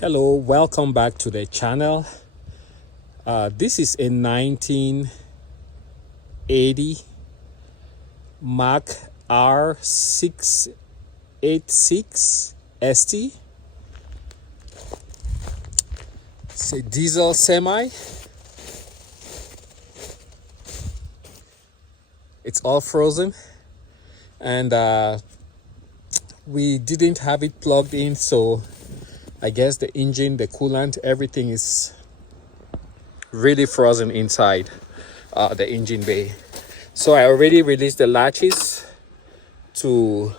Hello, welcome back to the channel. This is a 1980 Mack R686ST. It's a diesel semi. It's all frozen, and we didn't have it plugged in, so I guess the engine, the coolant, everything is really frozen inside the engine bay. So I already released the latches to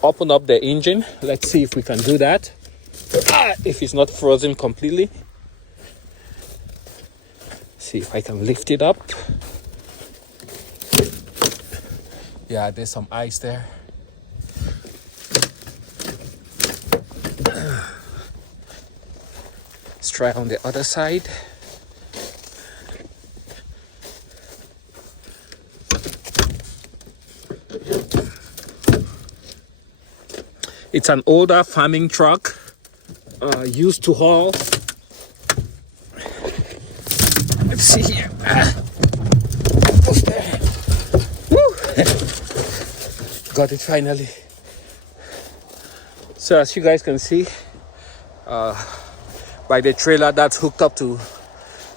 open up the engine. Let's see if we can do that. If it's not frozen completely. See if I can lift it up. Yeah, there's some ice there. Let's try on the other side. It's an older farming truck used to haul. Let's see here. What's there? Woo! Got it finally. So as you guys can see, by the trailer that's hooked up to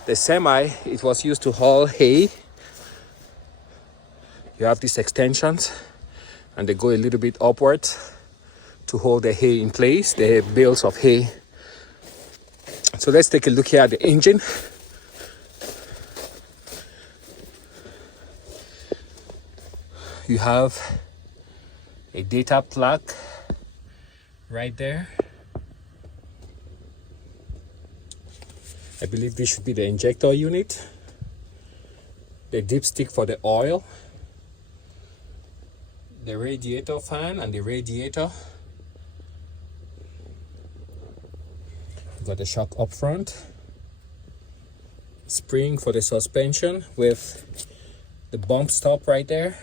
the semi, it was used to haul hay. You have these extensions and they go a little bit upwards to hold the hay in place, the bales of hay. So let's take a look here at the engine. You have a data plug right there. I believe this should be the injector unit. The dipstick for the oil. The radiator fan and the radiator. Got the shock up front. Spring for the suspension with the bump stop right there.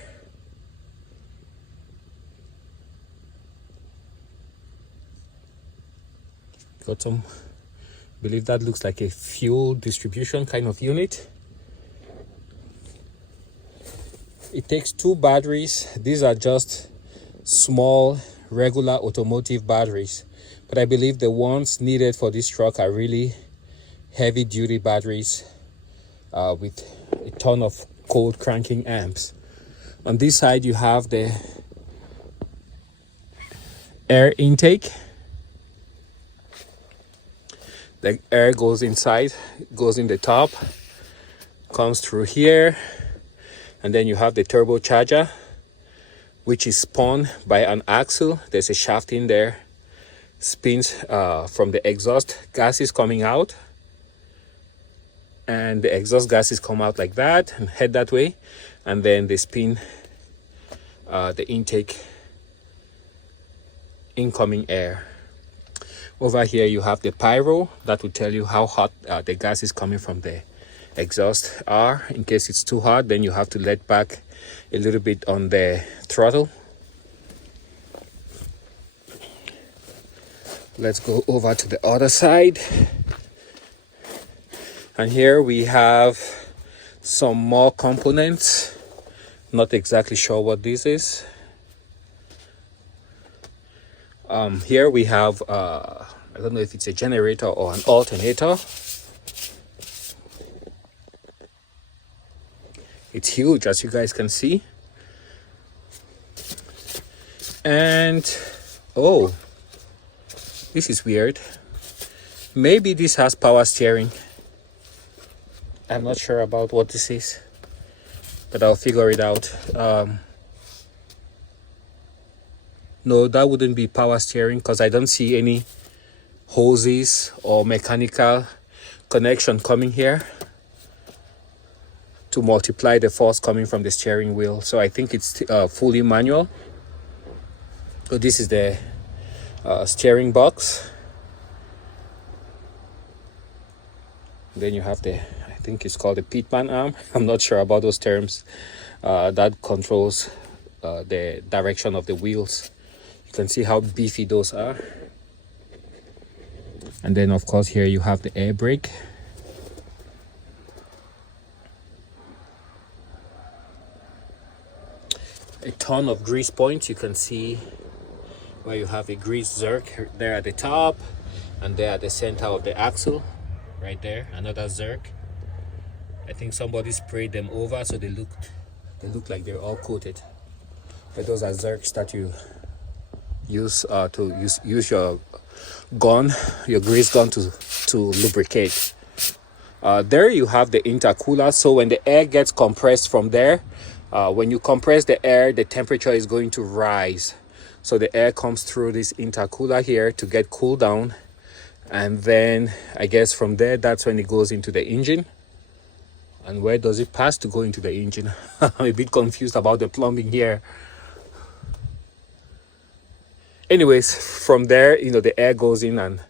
Got some, I believe that looks like a fuel distribution kind of unit. It takes two batteries. These are just small regular automotive batteries, but I believe the ones needed for this truck are really heavy duty batteries with a ton of cold cranking amps. On this side you have the air intake. The air goes inside, goes in the top, comes through here, and then you have the turbocharger, which is spun by an axle. There's a shaft in there, spins from the exhaust gases coming out, and the exhaust gases come out like that and head that way, and then they spin the intake, incoming air. Over here you have the pyro that will tell you how hot the gas is coming from the exhaust are. In case it's too hot, then you have to let back a little bit on the throttle. Let's go over to the other side. And here we have some more components. Not exactly sure what this is. Here we have, I don't know if it's a generator or an alternator. It's huge, as you guys can see. And, oh, this is weird. Maybe this has power steering. I'm not sure about what this is, but I'll figure it out. No, that wouldn't be power steering because I don't see any hoses or mechanical connection coming here to multiply the force coming from the steering wheel. So I think it's fully manual. So this is the steering box. Then you have the, I think it's called the pitman arm. I'm not sure about those terms. That controls the direction of the wheels. You can see how beefy those are. And then of course here you have the air brake. A ton of grease points. You can see where you have a grease zerk there at the top, and there at the center of the axle, right there, another zerk. I think somebody sprayed them over, so they look like they're all coated. But those are zerks that you use to use your gun, your grease gun to lubricate. There you have the intercooler. So when the air gets compressed from there, when you compress the air, the temperature is going to rise. So the air comes through this intercooler here to get cooled down, and then I guess from there, that's when it goes into the engine. And where does it pass to go into the engine? I'm a bit confused about the plumbing here. Anyways, from there, the air goes in, and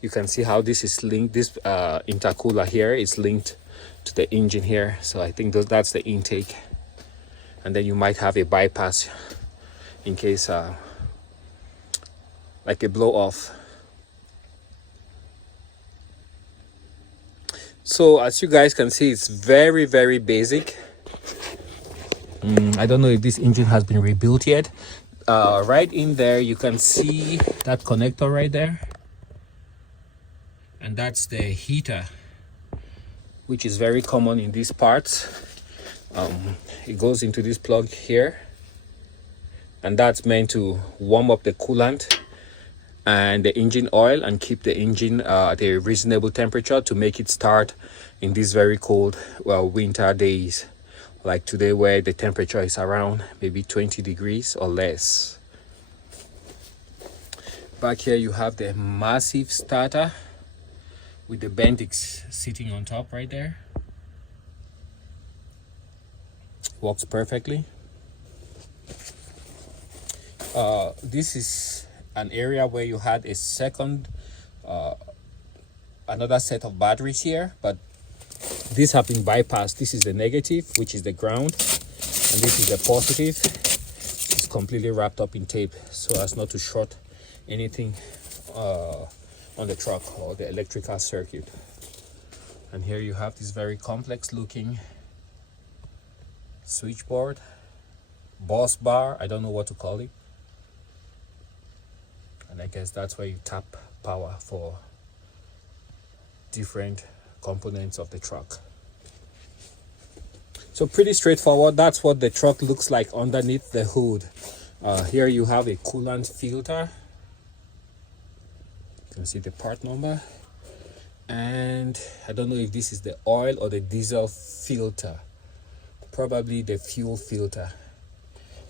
you can see how this is linked. This intercooler here is linked to the engine here. So I think that's the intake. And then you might have a bypass in case like a blow off. So as you guys can see, it's very, very basic. I don't know if this engine has been rebuilt yet. Right in there you can see that connector right there, and that's the heater, which is very common in these parts. It goes into this plug here, and that's meant to warm up the coolant and the engine oil and keep the engine at a reasonable temperature to make it start in these very cold winter days like today, where the temperature is around maybe 20 degrees or less. Back here you have the massive starter with the Bendix sitting on top right there. Works perfectly. This is an area where you had a second another set of batteries here, but these have been bypassed. This is the negative, which is the ground, and this is the positive. It's completely wrapped up in tape so as not to short anything on the truck or the electrical circuit. And here you have this very complex looking switchboard, bus bar, I don't know what to call it. And I guess that's where you tap power for different components of the truck. So pretty straightforward. That's what the truck looks like underneath the hood. Here you have a coolant filter. You can see the part number, and I don't know if this is the oil or the diesel filter, probably the fuel filter,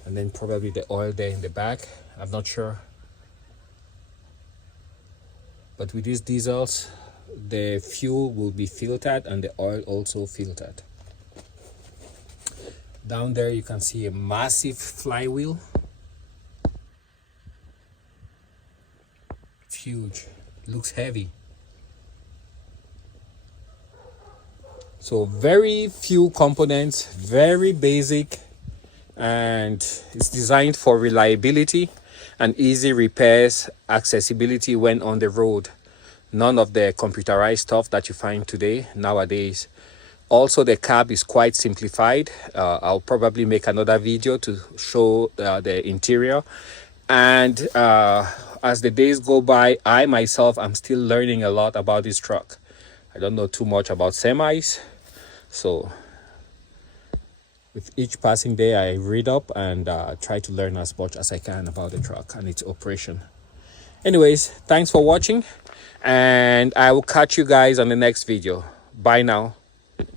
and then probably the oil there in the back. I'm not sure, but with these diesels, the fuel will be filtered and the oil also filtered. Down there you can see a massive flywheel. It's huge, looks heavy. So very few components, very basic, and it's designed for reliability and easy repairs, accessibility when on the road. None of the computerized stuff that you find nowadays. Also, the cab is quite simplified. I'll probably make another video to show the interior. And as the days go by, I myself am still learning a lot about this truck. I don't know too much about semis. So with each passing day, I read up and try to learn as much as I can about the truck and its operation. Anyways, thanks for watching, and I will catch you guys on the next video. Bye now.